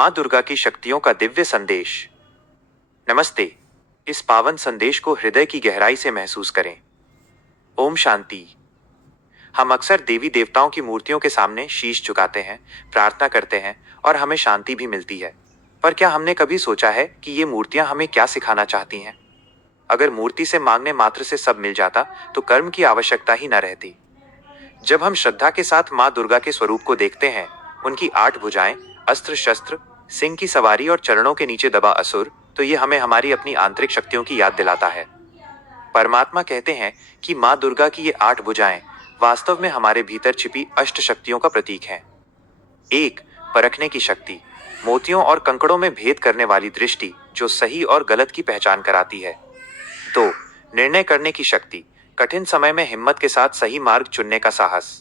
माँ दुर्गा की शक्तियों का दिव्य संदेश। नमस्ते। इस पावन संदेश को हृदय की गहराई से महसूस करें। ओम शांति। हम अक्सर देवी देवताओं की मूर्तियों के सामने शीश झुकाते हैं, प्रार्थना करते हैं और हमें शांति भी मिलती है। पर क्या हमने कभी सोचा है कि ये मूर्तियां हमें क्या सिखाना चाहती हैं? अगर मूर्ति से मांगने मात्र से सब मिल जाता तो कर्म की आवश्यकता ही न रहती। जब हम श्रद्धा के साथ माँ दुर्गा के स्वरूप को देखते हैं, उनकी 8 भुजाएं, अस्त्र शस्त्र, सिंह की सवारी और चरणों के नीचे दबा असुर, तो ये हमें हमारी अपनी आंतरिक शक्तियों की याद दिलाता है। परमात्मा कहते हैं कि माँ दुर्गा की ये 8 भुजाएं वास्तव में हमारे भीतर छिपी अष्ट शक्तियों का प्रतीक हैं। 1. परखने की शक्ति, मोतियों और कंकड़ों में भेद करने वाली दृष्टि जो सही और गलत की पहचान कराती है। 2. निर्णय करने की शक्ति, कठिन समय में हिम्मत के साथ सही मार्ग चुनने का साहस।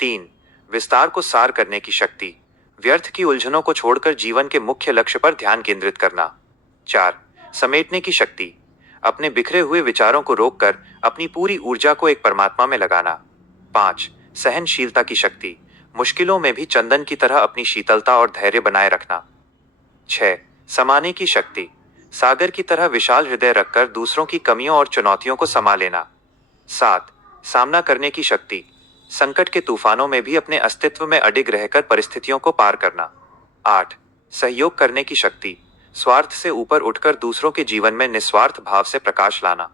3. विस्तार को सार करने की शक्ति, व्यर्थ की उलझनों को छोड़कर जीवन के मुख्य लक्ष्य पर ध्यान केंद्रित करना। 4. समेटने की शक्ति, अपने बिखरे हुए विचारों को रोककर अपनी पूरी ऊर्जा को एक परमात्मा में लगाना। 5. सहनशीलता की शक्ति, मुश्किलों में भी चंदन की तरह अपनी शीतलता और धैर्य बनाए रखना। 6. समाने की शक्ति, सागर की तरह विशाल हृदय रखकर दूसरों की कमियों और चुनौतियों को समा लेना। 7. सामना करने की शक्ति, संकट के तूफानों में भी अपने अस्तित्व में अडिग रहकर परिस्थितियों को पार करना। 8. सहयोग करने की शक्ति, स्वार्थ से ऊपर उठकर दूसरों के जीवन में निस्वार्थ भाव से प्रकाश लाना।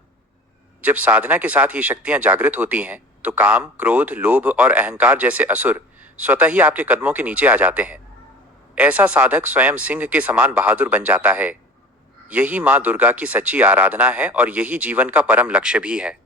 जब साधना के साथ ये शक्तियां जागृत होती हैं, तो काम, क्रोध, लोभ और अहंकार जैसे असुर स्वतः ही आपके कदमों के नीचे आ जाते हैं। ऐसा साधक स्वयं सिंह के समान बहादुर बन जाता है। यही माँ दुर्गा की सच्ची आराधना है और यही जीवन का परम लक्ष्य भी है।